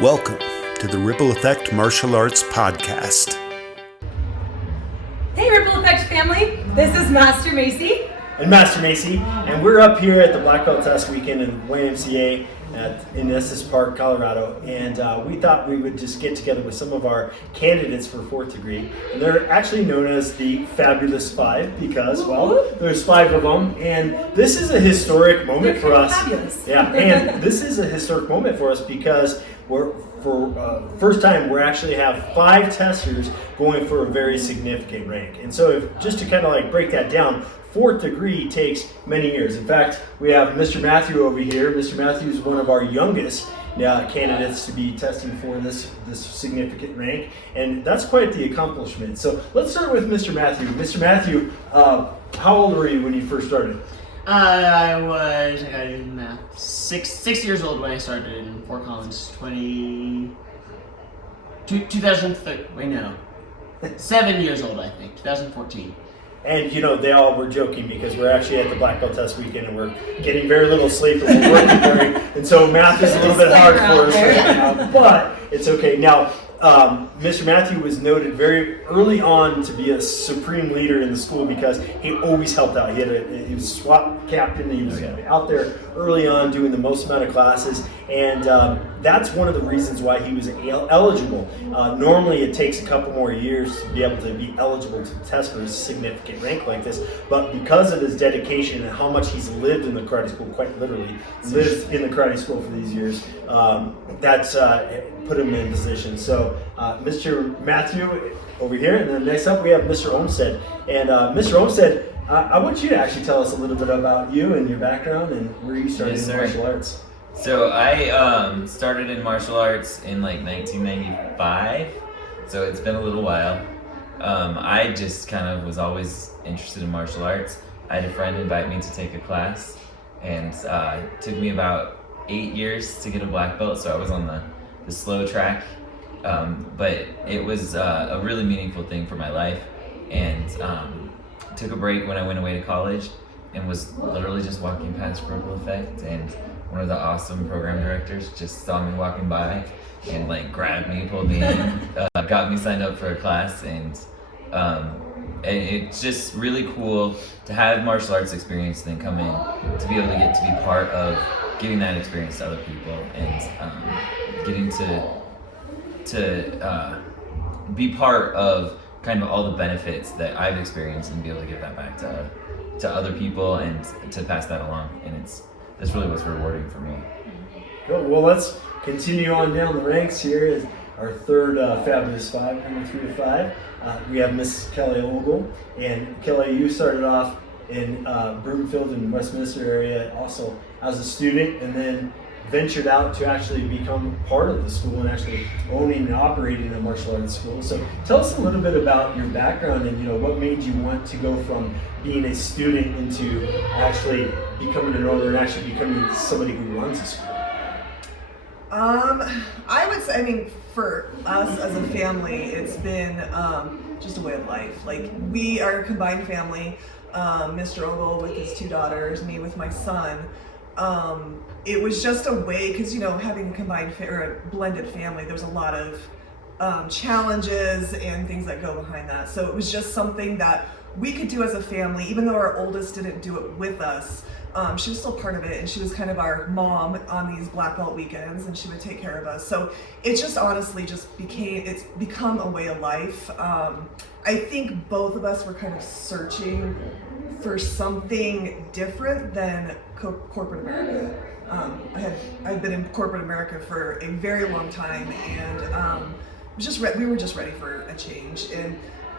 Welcome to the Ripple Effect Martial Arts Podcast. Hey Ripple Effect family, this is Master Macy. And Master Macy, and we're up here at the Black Belt Test Weekend in YMCA in Estes Park, Colorado, and we thought we would just get together with some of our candidates for 4th degree, and they're actually known as the Fabulous Five because, well, there's 5 of them, and this is a historic moment for us. Fabulous. Yeah, and this is a historic moment for us because first time we actually have 5 testers going for a very significant rank, and so just to kind of like break that down. 4th degree takes many years. In fact, we have Mr. Matthew over here. Mr. Matthew is one of our youngest candidates to be testing for this significant rank, and that's quite the accomplishment. So let's start with Mr. Matthew. Mr. Matthew, how old were you when you first started? I did math. Six years old when I started in Fort Collins. 7 years old, I think. 2014. And they all were joking because we're actually at the Black Belt Test Weekend and we're getting very little sleep and we're working and so math is a little bit hard for us right now, but it's okay. Now, Mr. Matthew was noted very early on to be a supreme leader in the school because he always helped out. He was SWAT captain. He was out there early on doing the most amount of classes, and that's one of the reasons why he was eligible. Normally, it takes a couple more years to be able to be eligible to test for a significant rank like this, but because of his dedication and how much he's lived in the karate school, quite literally, lived in the karate school for these years, that's put him in position. So Mr. Matthew over here, and then next up we have Mr. Olmstead. And Mr. Olmstead, I want you to actually tell us a little bit about you and your background and where you started in martial arts. So I started in martial arts in like 1995, so it's been a little while. I just kind of was always interested in martial arts. I had a friend invite me to take a class, and it took me about 8 years to get a black belt, so I was on the slow track, but it was a really meaningful thing for my life, and took a break when I went away to college and was literally just walking past Ripple Effect, and one of the awesome program directors just saw me walking by and like grabbed me, pulled me in, got me signed up for a class, and it's just really cool to have martial arts experience and then come in to be able to get to be part of giving that experience to other people and getting to be part of kind of all the benefits that I've experienced and be able to give that back to other people and to pass that along, and that's really what's rewarding for me. Cool. Well, let's continue on down the ranks here. Is our third Fabulous Five, number 3 to 5. We have Miss Kelly Ogle, and Kelly, you started off in Broomfield in Westminster area also as a student, and then ventured out to actually become part of the school and actually owning and operating a martial arts school. So tell us a little bit about your background and what made you want to go from being a student into actually becoming an owner and actually becoming somebody who runs a school. I would say, for us as a family, it's been just a way of life. Like, we are a combined family. Mr. Ogle with his 2 daughters, me with my son. It was just a way, because having a combined or a blended family, there's a lot of challenges and things that go behind that. So it was just something that we could do as a family, even though our oldest didn't do it with us. She was still part of it, and she was kind of our mom on these black belt weekends, and she would take care of us. So it just honestly it's become a way of life. I think both of us were kind of searching for something different than corporate America. I've been in corporate America for a very long time, and we were just ready for a change. And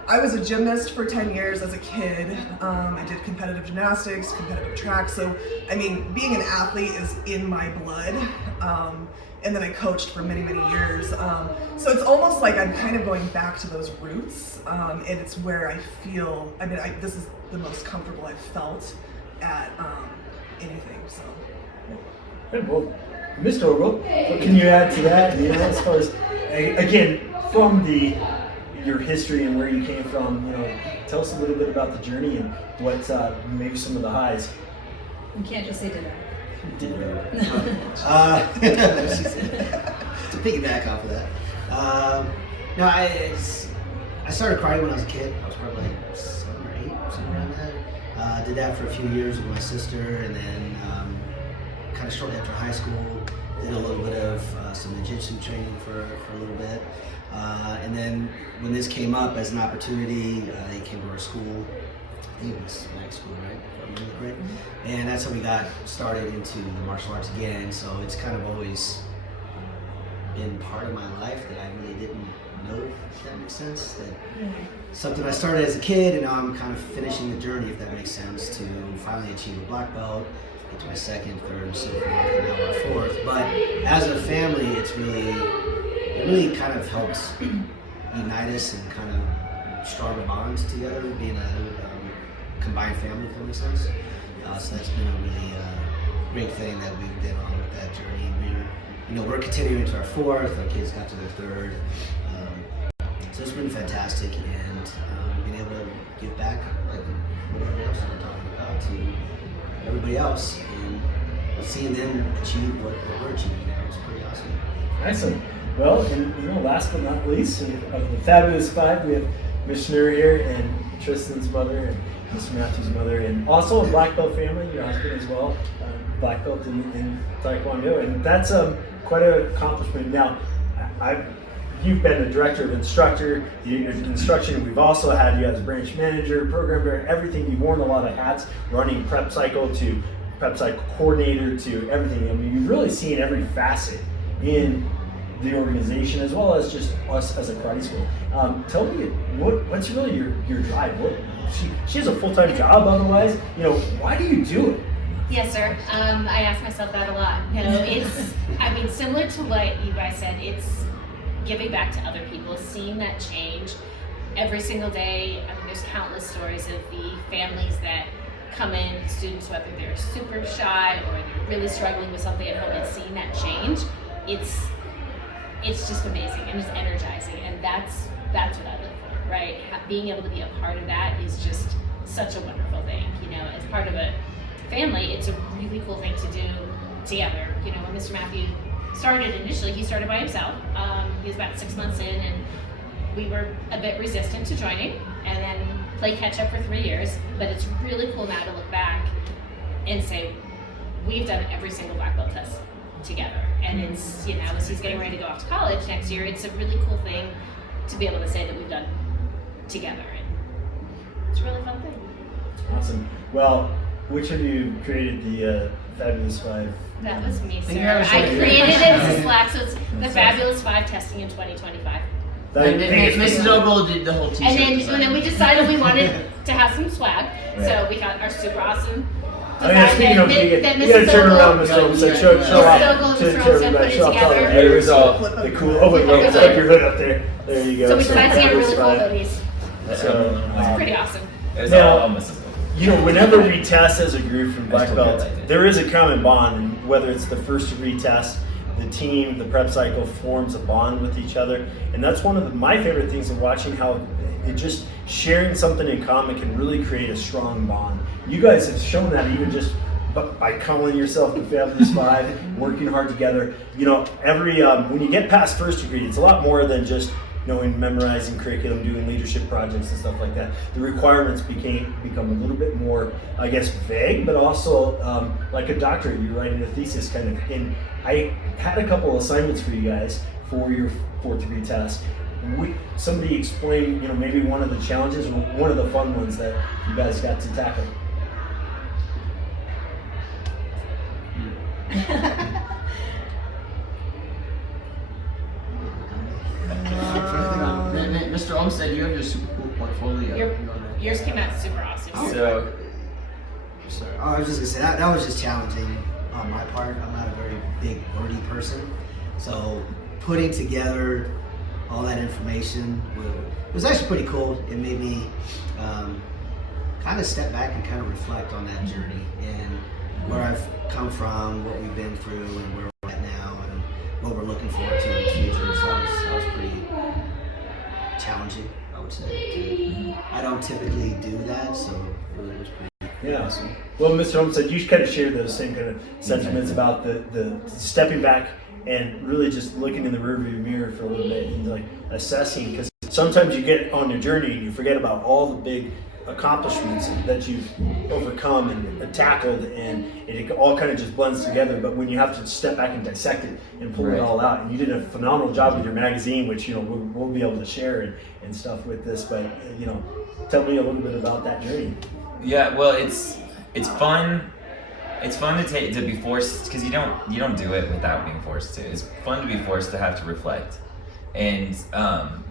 I was a gymnast for 10 years as a kid. I did competitive gymnastics, competitive track. So, being an athlete is in my blood. And then I coached for many, many years. So it's almost like I'm kind of going back to those roots. And it's where I feel, this is the most comfortable I've felt at anything, so. Good. Well, Mr. Ogle, what can you add to that? As far as, again, from your history and where you came from, tell us a little bit about the journey and what maybe some of the highs. You can't just say dinner. To piggyback No, I started karate when I was a kid. I was probably like 7 or 8, somewhere around that. Did that for a few years with my sister, and then kind of shortly after high school, did a little bit of some jiu-jitsu training for a little bit. And then when this came up as an opportunity, they came to our school. I think it was mag school, right? If I remember correctly. And that's how we got started into the martial arts again. So it's kind of always been part of my life that I really didn't know, if that makes sense. That something I started as a kid, and now I'm kind of finishing the journey, if that makes sense, to finally achieve a black belt, get to my second, third, so forth, and now my fourth. But as a family, it really kind of helps unite us and kind of stronger bonds together, being a combined family, if that makes sense. So that's been a really great thing that we've been on with that journey. We're continuing to our fourth. Our kids got to their third. So it's been fantastic, and being able to give back, like what everybody else is talking about, to everybody else, and seeing them achieve what we're achieving now is pretty awesome. Excellent. Well, and last but not least, of the Fabulous Five, we have Missionary here, and Tristan's mother, and Mr. Matthew's mother, and also a black belt family, your husband as well, black belt in Taekwondo, and that's quite an accomplishment. Now, you've been the director of instruction. We've also had you as branch manager, program director, everything. You've worn a lot of hats, running prep cycle to prep cycle coordinator to everything. I mean, you've really seen every facet in the organization, as well as just us as a karate school. Tell me, what's really your drive? She has a full-time job otherwise. Why do you do it? Yes, sir. I ask myself that a lot. It's, similar to what you guys said, it's giving back to other people, seeing that change every single day. There's countless stories of the families that come in, students, whether they're super shy or they're really struggling with something at home, and seeing that change, it's just amazing and it's energizing, and that's what I live for, right? Being able to be a part of that is just such a wonderful thing. As part of a family, it's a really cool thing to do together. When Mr. Matthew started initially, he started by himself. He was about 6 months in, and we were a bit resistant to joining, and then play catch up for 3 years. But it's really cool now to look back and say, we've done every single black belt test together. And it's, as he's getting ready to go off to college next year, it's a really cool thing to be able to say that we've done together. And it's a really fun thing. Awesome. Well, which of you created the Fabulous Five? That was me, sir. I created it as a Slack, so it's the Fabulous Five testing in 2025. Mrs. Ogle did the whole t-shirt. And then we decided we wanted to have some swag, so we got our super awesome Speaking of, you gotta turn around, Mr. Ogle, so show off to everybody, show off to all the viewers, the cool, let's put your hood up there. There you go. So we decided to get really cool hoodies. So, it's pretty awesome. Whenever we test as a group from black belt, there is a common bond, and whether it's the first degree test, the team, the prep cycle forms a bond with each other, and that's one of my favorite things of watching how it just sharing something in common can really create a strong bond. You guys have shown that even just by calling yourself the Fabulous Five, working hard together. Every when you get past first degree, it's a lot more than just memorizing curriculum, doing leadership projects and stuff like that. The requirements become a little bit more, I guess, vague, but also like a doctorate, you're writing a thesis kind of. And I had a couple assignments for you guys for your fourth degree test. Somebody explain, maybe one of the challenges or one of the fun ones that you guys got to tackle. Mr. Olmstead, you have your super cool portfolio. Yours came out super awesome. So, Sorry. I was just gonna say that was just challenging on my part. I'm not a very big wordy person, so putting together all that information was actually pretty cool. It made me kind of step back and kind of reflect on that journey and where I've come from, what we've been through, and where we're at now, and what we're looking forward to in the future. So that was pretty challenging, I would say. I don't typically do that, so it was pretty awesome. Well, Mr. Holmes said you kind of share those same kind of sentiments about the stepping back and really just looking in the rearview mirror for a little bit and like assessing, because sometimes you get on your journey and you forget about all the big accomplishments that you've overcome and tackled, and it all kind of just blends together. But when you have to step back and dissect it and pull it all out, and you did a phenomenal job with your magazine, which we'll be able to share and stuff with this. But tell me a little bit about that journey. Yeah, well, it's fun. It's fun to be forced, because you don't do it without being forced to. It's fun to be forced to have to reflect, and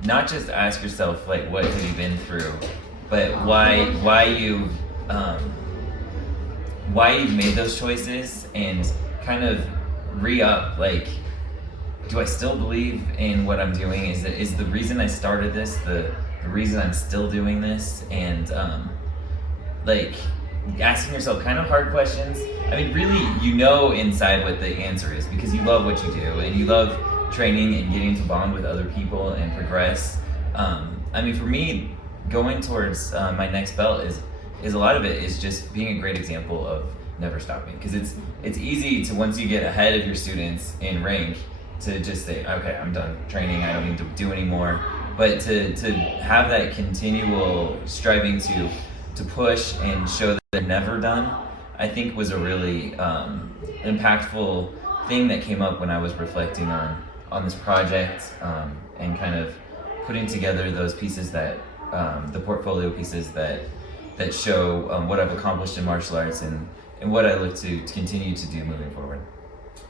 not just ask yourself like, what have you been through, but why you've made those choices, and kind of re-up, like, do I still believe in what I'm doing? Is the reason I started this the reason I'm still doing this? And like, asking yourself kind of hard questions. I mean, really, inside what the answer is, because you love what you do, and you love training and getting to bond with other people and progress. I mean, for me, going towards my next belt is a lot of it is just being a great example of never stopping, because it's easy to, once you get ahead of your students in rank, to just say, okay, I'm done training, I don't need to do anymore. But to have that continual striving to push and show that they're never done, I think was a really impactful thing that came up when I was reflecting on this project, and kind of putting together those pieces that the portfolio pieces that show what I've accomplished in martial arts, and what I look to continue to do moving forward.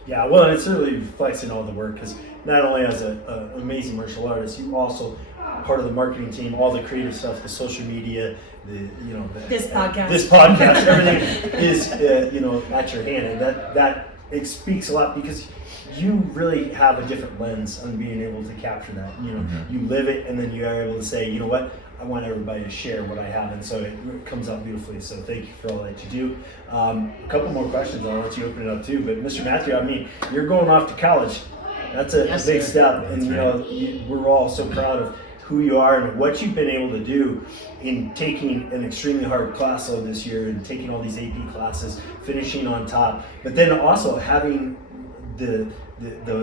Yeah, well, it certainly reflects in all the work, because not only as an amazing martial artist, you also part of the marketing team, all the creative stuff, the social media, this podcast, everything is at your hand, and that it speaks a lot, because you really have a different lens on being able to capture that. You live it, and then you are able to say, you know what, I want everybody to share what I have, and so it comes out beautifully. So thank you for all that you do. A couple more questions, I'll let you open it up too. But Mr. Matthew, I mean, you're going off to college. That's a big step, and we're all so proud of who you are and what you've been able to do in taking an extremely hard class load this year, and taking all these AP classes, finishing on top, but then also having the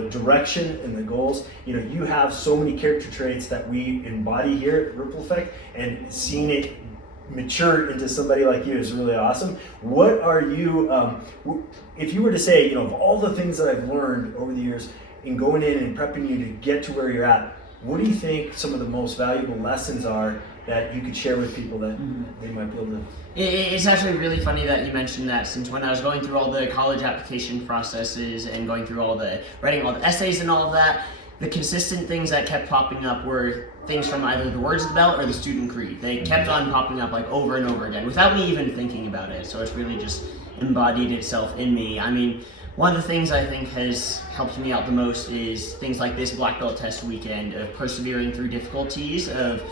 direction and the goals. You have so many character traits that we embody here at Ripple Effect, and seeing it mature into somebody like you is really awesome. What are you, if you were to say, of all the things that I've learned over the years in going in and prepping you to get to where you're at, what do you think some of the most valuable lessons are that you could share with people that they might be able to? It's actually really funny that you mentioned that, since when I was going through all the college application processes and going through writing all the essays and all of that, the consistent things that kept popping up were things from either the words of the belt or the student creed. They kept on popping up like over and over again without me even thinking about it. So it's really just embodied itself in me. I mean, one of the things I think has helped me out the most is things like this black belt test weekend, of persevering through difficulties, of,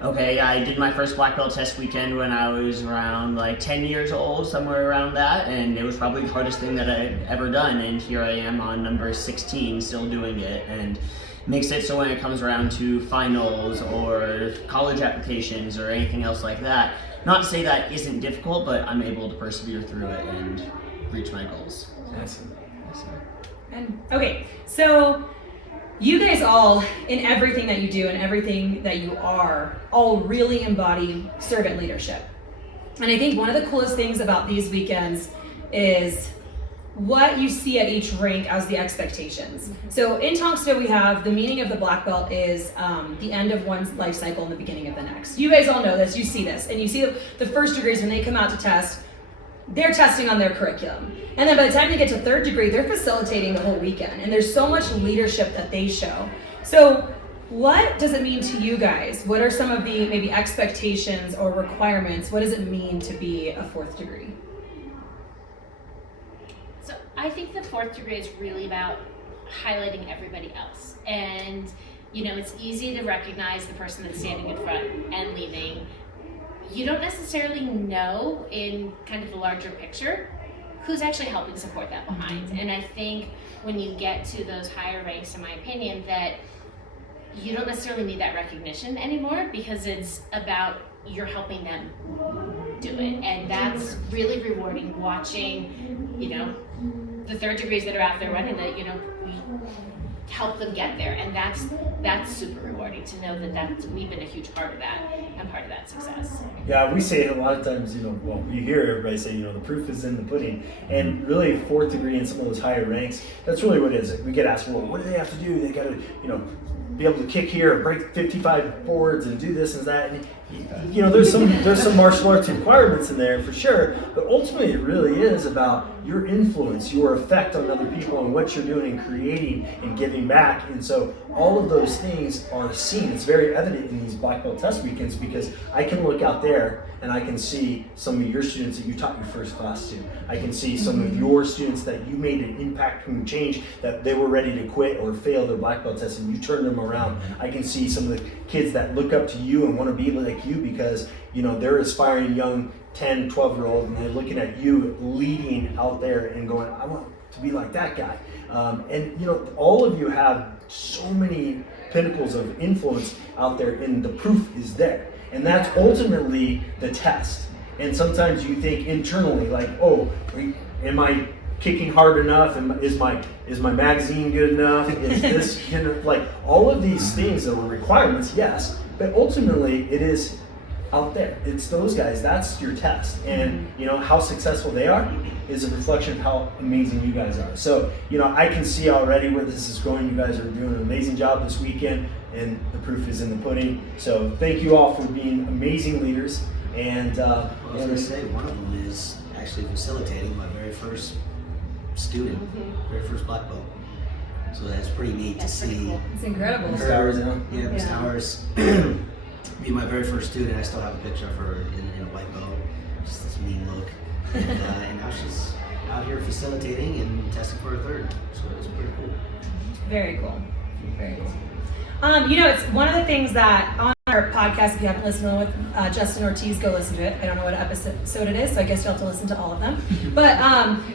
okay, I did my first black belt test weekend when I was around like 10 years old, somewhere around that, and it was probably the hardest thing that I'd ever done, and here I am on number 16 still doing it, and makes it so when it comes around to finals or college applications or anything else like that, not to say that isn't difficult, but I'm able to persevere through it and reach my goals. And okay, so you guys all, in everything that you do and everything that you are, all really embody servant leadership. And I think one of the coolest things about these weekends is what you see at each rank as the expectations. So in Tonksville, we have the meaning of the black belt is the end of one's life cycle and the beginning of the next. You guys all know this, you see this, and you see the first degrees when they come out to test, they're testing on their curriculum. And then by the time they get to third degree, they're facilitating the whole weekend. And there's so much leadership that they show. So what does it mean to you guys? What are some of the maybe expectations or requirements? What does it mean to be a fourth degree? So I think the fourth degree is really about highlighting everybody else. And, it's easy to recognize the person that's standing in front and leading. You don't necessarily know in kind of the larger picture who's actually helping support that behind. And I think when you get to those higher ranks, in my opinion, that you don't necessarily need that recognition anymore, because it's about you're helping them do it. And that's really rewarding, watching, the third degrees that are out there running that, help them get there, and that's super rewarding to know that we've been a huge part of that and part of that success. Yeah, we say a lot of times, you hear everybody say, the proof is in the pudding. And really, fourth degree and some of those higher ranks, that's really what it is. We get asked, well, what do they have to do? They got to, be able to kick here and break 55 boards and do this and that. And, there's some martial arts requirements in there for sure, but ultimately it really is about your influence, your effect on other people, and what you're doing and creating and giving back. And so all of those things are seen. It's very evident in these black belt test weekends, because I can look out there and I can see some of your students that you taught your first class to. I can see some of your students that you made an impact and change, that they were ready to quit or fail their black belt test and you turned them around. I can see some of the kids that look up to you and want to be like you, because they're aspiring young 10, 12-year-old, and they're looking at you leading out there and going, I want to be like that guy. And all of you have so many pinnacles of influence out there, and the proof is there. And that's ultimately the test. And sometimes you think internally, like, oh, am I kicking hard enough? Is my magazine good enough? Is this like all of these things that were requirements? Yes, but ultimately it is out there. It's those guys. That's your test. And how successful they are is a reflection of how amazing you guys are. So I can see already where this is going. You guys are doing an amazing job this weekend, and the proof is in the pudding. So thank you all for being amazing leaders. And I was going to say, one of them is actually facilitating my very first student, very first black belt. So that's pretty neat to see. Cool. It's incredible. Miss Towers, Miss Towers, be my very first student. I still have a picture of her in a white belt, just this mean look. And now she's out here facilitating and testing for a third. So it was pretty cool. Very cool. Very cool. It's one of the things that on our podcast, if you haven't listened with Justin Ortiz, go listen to it. I don't know what episode it is, so I guess you'll have to listen to all of them. But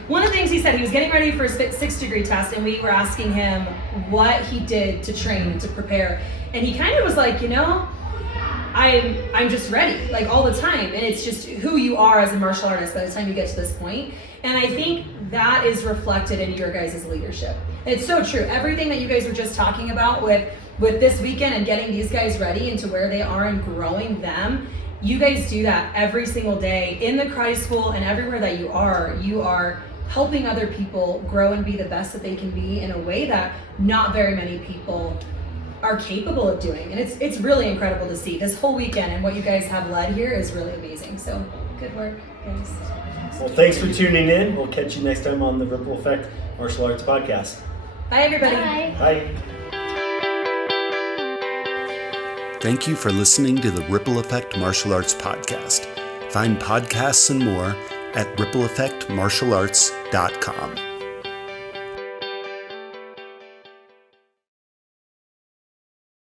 one of the things he said, he was getting ready for his 6th degree test, and we were asking him what he did to train and to prepare. And he kind of was like, I'm just ready, like all the time. And it's just who you are as a martial artist by the time you get to this point. And I think that is reflected in your guys' leadership. And it's so true. Everything that you guys were just talking about with this weekend and getting these guys ready into where they are and growing them, you guys do that every single day in the karate school and everywhere that you are helping other people grow and be the best that they can be in a way that not very many people are capable of doing. And it's really incredible to see this whole weekend, and what you guys have led here is really amazing. So good work, guys. Well, thanks for tuning in. We'll catch you next time on the Ripple Effect Martial Arts Podcast. Bye, everybody. Bye. Bye. Thank you for listening to the Ripple Effect Martial Arts Podcast. Find podcasts and more at rippleeffectmartialarts.com.